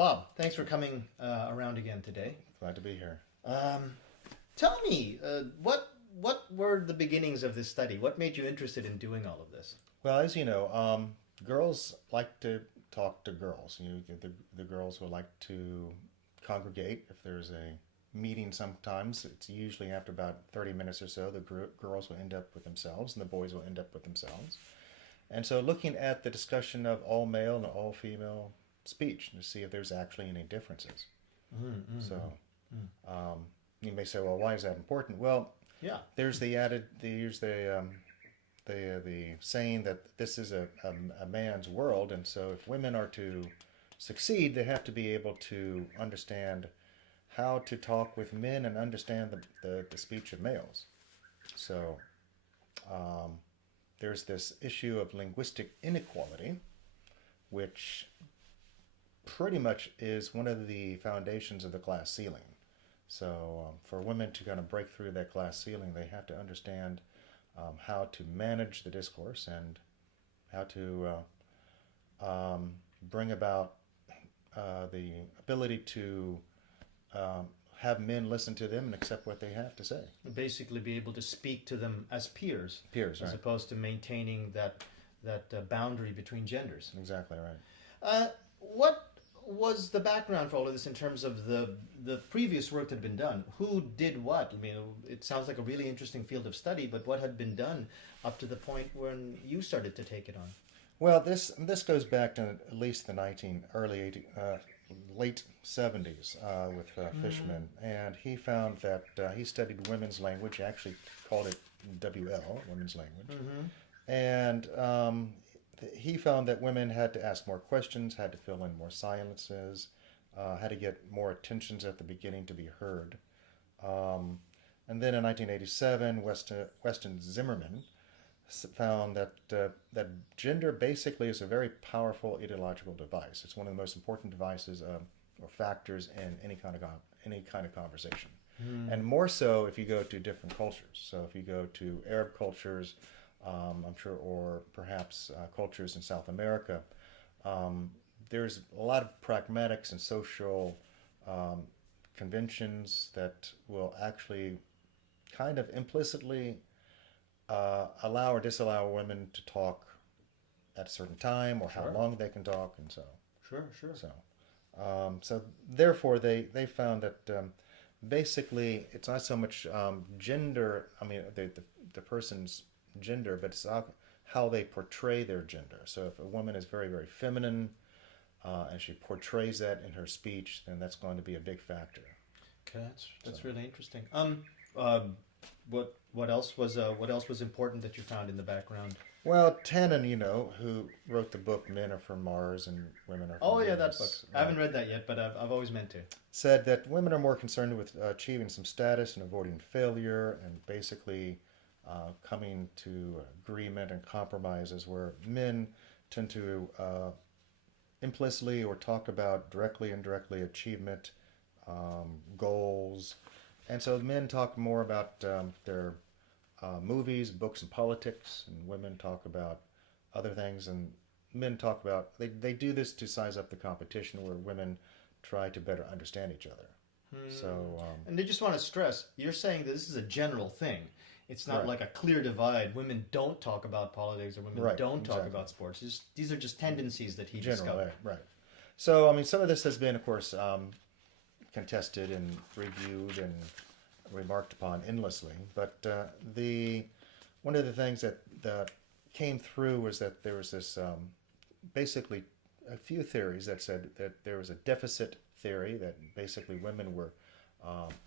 Bob, thanks for coming around again today. Glad to be here. Tell me, what were the beginnings of this study? What made you interested in doing all of this? Well, as you know, girls like to talk to girls. The girls will like to congregate. If there's a meeting, sometimes it's usually after about 30 minutes or so. The girls will end up with themselves, and the boys will end up with themselves. And so, looking at the discussion of all male and all female speech to see if there's actually any differences. So, you may say, well, why is that important? Well, Yeah. there's the saying that this is a man's world, and so if women are to succeed, they have to be able to understand how to talk with men and understand the speech of males. So there's this issue of linguistic inequality, which pretty much is one of the foundations of the glass ceiling. So for women to kind of break through that glass ceiling, they have to understand how to manage the discourse and how to bring about the ability to have men listen to them and accept what they have to say. Basically, be able to speak to them as peers, Peers, as right? opposed to maintaining that boundary between genders. Exactly right. What was the background for all of this in terms of the previous work that had been done? Who did what? I mean, it sounds like a really interesting field of study, but what had been done up to the point when you started to take it on? Well, this goes back to at least the late 70s with Fishman, and he found that he studied women's language. He actually called it WL, women's language, and he found that women had to ask more questions, had to fill in more silences, had to get more attentions at the beginning to be heard. And then in 1987, Weston Zimmerman found that that gender basically is a very powerful ideological device. It's one of the most important devices or factors in any kind of conversation, and more so if you go to different cultures. So if you go to Arab cultures, I'm sure, or perhaps cultures in South America, there's a lot of pragmatics and social conventions that will actually kind of implicitly allow or disallow women to talk at a certain time, or how Sure. long they can talk, and so. Sure. So therefore, they found that basically it's not so much gender. I mean, the person's gender, but it's how they portray their gender. So if a woman is very, very feminine and she portrays that in her speech, then that's going to be a big factor. Okay, that's really interesting. What else was important that you found in the background? Well, Tannen, who wrote the book "Men Are from Mars and Women Are from Oh yeah, Venus," that book. I haven't read that yet, but I've always meant to. said that women are more concerned with achieving some status and avoiding failure, and basically coming to agreement and compromises, where men tend to implicitly or talk about directly and indirectly achievement, goals. And so men talk more about their movies, books, and politics, and women talk about other things, and men talk about, they do this to size up the competition, where women try to better understand each other. So, And they just want to stress, you're saying that this is a general thing. It's not Right. like a clear divide. Women don't talk about politics, or women Right, don't talk exactly. about sports. These are just tendencies that he general, discovered. right. So, I mean, some of this has been, of course, contested and reviewed and remarked upon endlessly. But one of the things that came through was that there was this basically a few theories that said that there was a deficit theory, that basically women were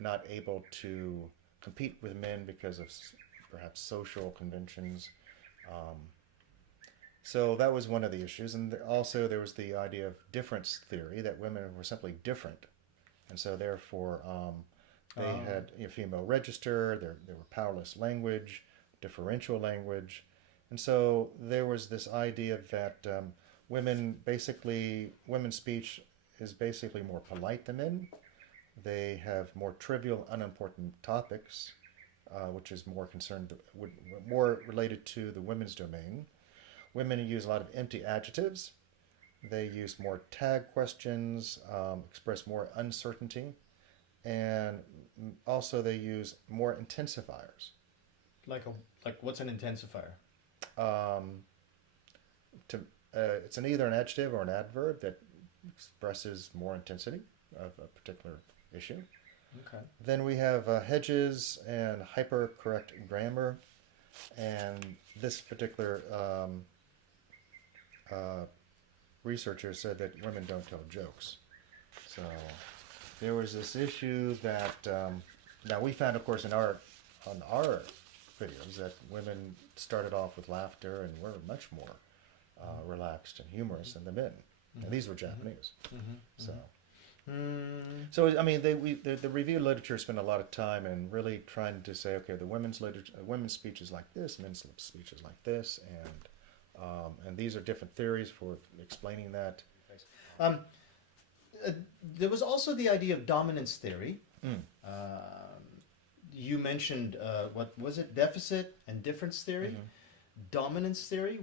not able to compete with men because of perhaps social conventions. So that was one of the issues. And also there was the idea of difference theory, that women were simply different. And so therefore they had female register, there were powerless language, differential language. And so there was this idea that women's speech is basically more polite than men. They have more trivial, unimportant topics, which is more related to the women's domain. Women use a lot of empty adjectives. They use more tag questions, express more uncertainty, and also they use more intensifiers. Like what's an intensifier? Um, it's either an adjective or an adverb that expresses more intensity of a particular issue. Okay. Then we have hedges and hypercorrect grammar, and this particular researcher said that women don't tell jokes. So there was this issue that now we found, of course, on our videos that women started off with laughter and were much more relaxed and humorous than the men, and these were Japanese. So. So I mean, the review literature spent a lot of time in really trying to say, okay, the women's speech is like this, men's speech is like this, and these are different theories for explaining that. There was also the idea of dominance theory. You mentioned what was it? Deficit and difference theory, dominance theory.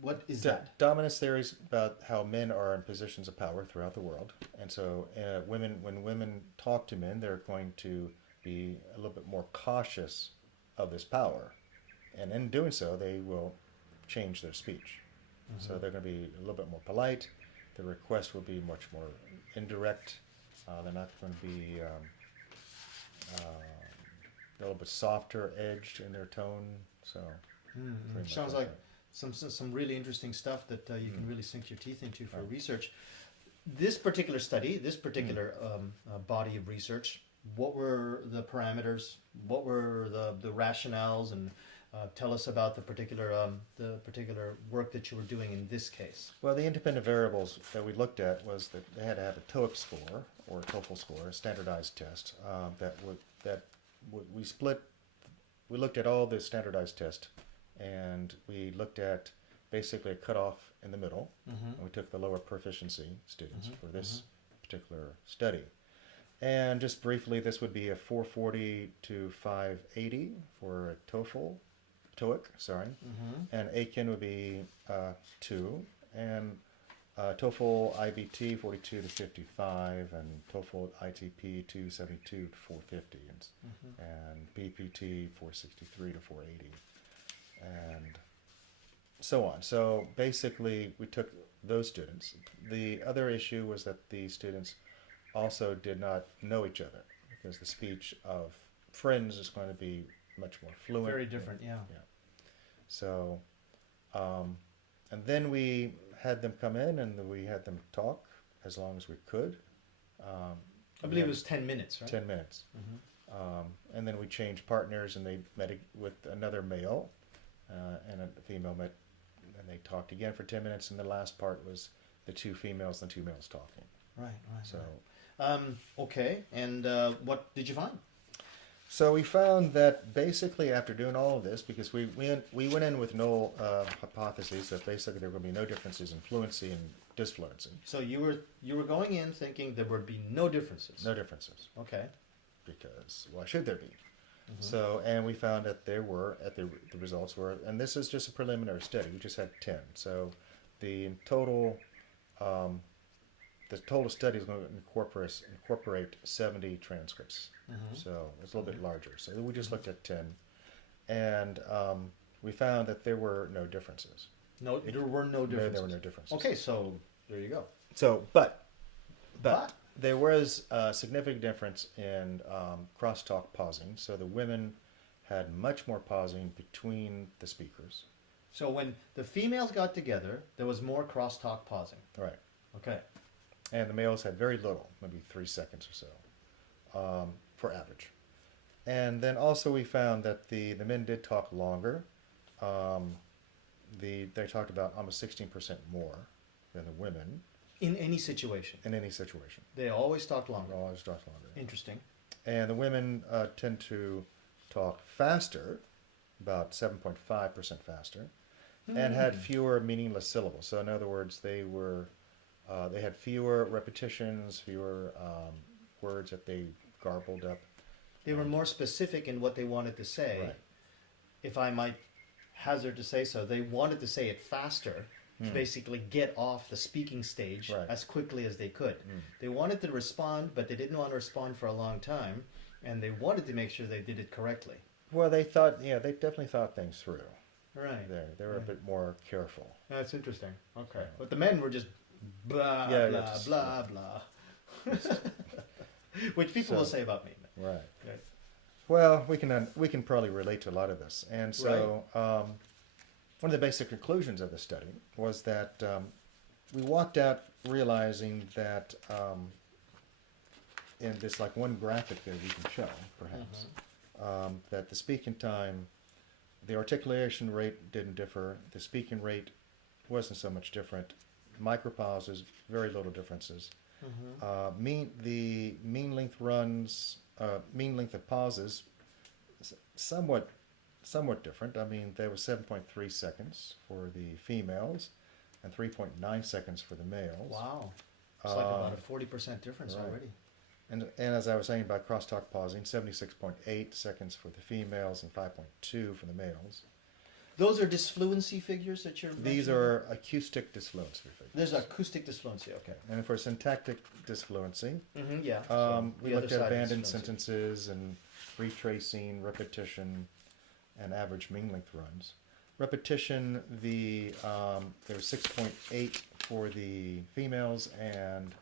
What is that? Dominance theory is about how men are in positions of power throughout the world, and so when women talk to men, they're going to be a little bit more cautious of this power, and in doing so, they will change their speech. So they're going to be a little bit more polite. The request will be much more indirect. They're not going to be a little bit softer edged in their tone. So Sounds like some really interesting stuff that you can really sink your teeth into for research. This particular study, this particular body of research, what were the parameters? What were the rationales? And tell us about the particular work that you were doing in this case. Well, the independent variables that we looked at was that they had to have a TOEIC score or a TOEFL score, a standardized test we split. We looked at all the standardized tests, and we looked at basically a cutoff in the middle. And we took the lower proficiency students for this particular study. And just briefly, this would be a 440 to 580 for a TOEIC, and ACHN would be 2, and TOEFL IBT 42 to 55, and TOEFL ITP 272 to 450, and PPT 463 to 480, and so on. So basically, we took those students. The other issue was that the students also did not know each other, because the speech of friends is going to be much more fluent. Very different, yeah. So, and then we had them come in and we had them talk as long as we could. I believe it was 10 minutes, right? 10 minutes. And then we changed partners, and they met with another male, and a female met, and they talked again for 10 minutes, and the last part was the two females and two males talking. Right. So, okay, and what did you find? So we found that basically after doing all of this, because we went in with no hypotheses that basically there were going to be no differences in fluency and dysfluency. So you were going in thinking there would be no differences. No differences. Okay. Because why should there be? So, and we found that there were, the results were, and this is just a preliminary study. We just had 10. So the total study is going to incorporate 70 transcripts. So it's a little bit larger. So we just looked at 10, and we found that there were no differences. No, there were no differences. There were no differences. Okay, so there you go. So, but there was a significant difference in crosstalk pausing. So the women had much more pausing between the speakers. So when the females got together, there was more crosstalk pausing. Right. Okay. And the males had very little, maybe 3 seconds or so, for average. And then also we found that the men did talk longer. They talked about almost 16% more than the women. In any situation? In any situation. They always talked longer? They always talked longer. Interesting. And the women tend to talk faster, about 7.5% faster, and had fewer meaningless syllables. So in other words, they had fewer repetitions, fewer words that they garbled up. They were more specific in what they wanted to say. Right. If I might hazard to say so, they wanted to say it faster, to basically get off the speaking stage Right. as quickly as they could. They wanted to respond, but they didn't want to respond for a long time, and they wanted to make sure they did it correctly. Well, they thought, they definitely thought things through. Right. They were a bit more careful. That's interesting. Okay. But the men were just blah, Yeah, blah, just- blah, blah. Which people will say about me. Right. Right. Well, we can probably relate to a lot of this, and so one of the basic conclusions of the study was that we walked out realizing that in this like one graphic that we can show, perhaps, that the speaking time, the articulation rate didn't differ, the speaking rate wasn't so much different, micropauses, very little differences. The mean length runs, mean length of pauses, somewhat different. I mean, there was 7.3 seconds for the females and 3.9 seconds for the males. Wow. It's like about a 40% difference right. already. And as I was saying about crosstalk pausing, 76.8 seconds for the females and 5.2 for the males. Those are dysfluency figures that you're These mentioning? are acoustic dysfluency figures. There's acoustic dysfluency, okay. And for syntactic dysfluency, Yeah. we the looked other at side of abandoned dysfluency. sentences and retracing, repetition, and average mean length runs. Repetition, there was 6.8 for the females and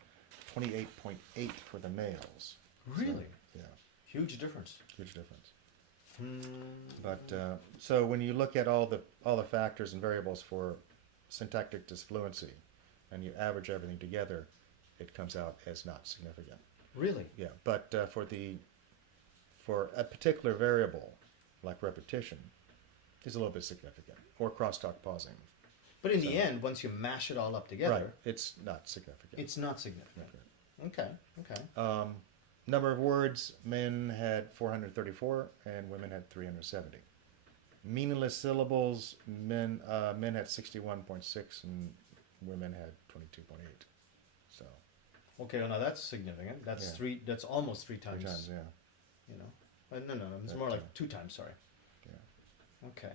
28.8 for the males. Really? So, yeah, Huge difference. huge difference. Hmm. But so when you look at all the factors and variables for syntactic dysfluency, and you average everything together, it comes out as not significant. Really? Yeah, but for a particular variable like repetition, is a little bit significant, or crosstalk pausing. But in the end, once you mash it all up together, Right, it's not significant. it's not significant. Okay. Okay. Number of words, men had 434 and women had 370. Meaningless syllables, men had 61.6 and women had 22.8. So Okay, well, now that's significant. That's Yeah. That's almost three times. 3 times, yeah. You know. No. It's more like 2 times. Sorry. Yeah. Okay.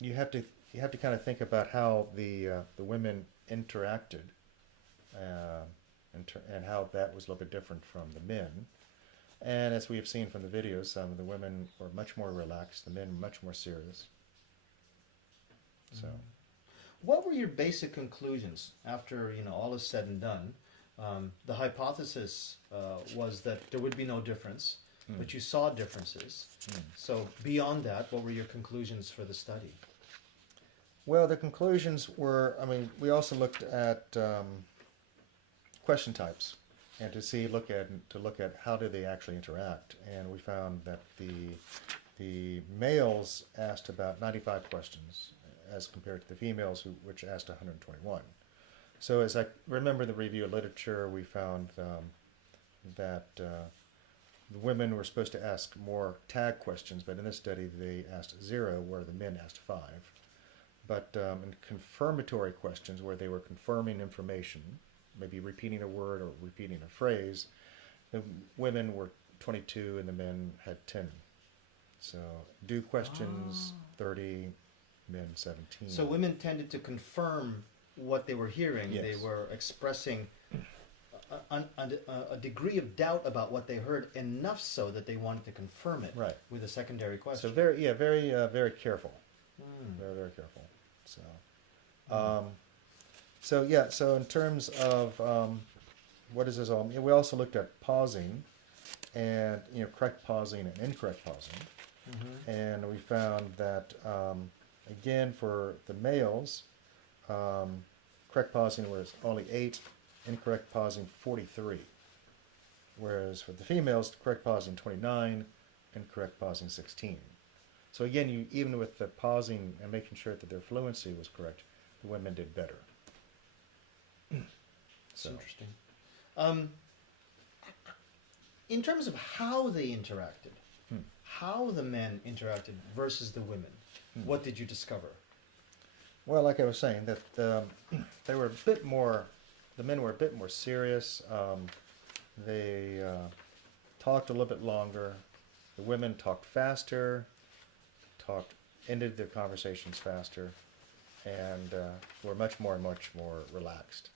You have to kind of think about how the women interacted, and how that was a little bit different from the men. And as we have seen from the videos, some of the women were much more relaxed, the men much more serious. So, What were your basic conclusions after all is said and done? The hypothesis was that there would be no difference, but you saw differences. So beyond that, what were your conclusions for the study? well, the conclusions were, I mean, we also looked at question types, and to look at how do they actually interact, and we found that the males asked about 95 questions as compared to the females, which asked 121. So as I remember the review of literature, we found that the women were supposed to ask more tag questions, but in this study they asked 0, where the men asked 5. But in confirmatory questions, where they were confirming information, maybe repeating a word or repeating a phrase, the women were 22 and the men had 10. So do questions 30, men 17. So women tended to confirm what they were hearing. Yes. They were expressing a degree of doubt about what they heard, enough so that they wanted to confirm it Right. with a secondary question. So very careful. Very careful. So, so in terms of what does this all mean? We also looked at pausing, and correct pausing and incorrect pausing, and we found that again for the males, correct pausing was only 8, incorrect pausing 43, whereas for the females, correct pausing 29, incorrect pausing 16. So again, even with the pausing and making sure that their fluency was correct, the women did better. That's interesting. In terms of how they interacted, how the men interacted versus the women, what did you discover? Well, like I was saying, that they were a bit more, the men were a bit more serious. They talked a little bit longer. The women talked faster, ended their conversations faster, and were much more relaxed.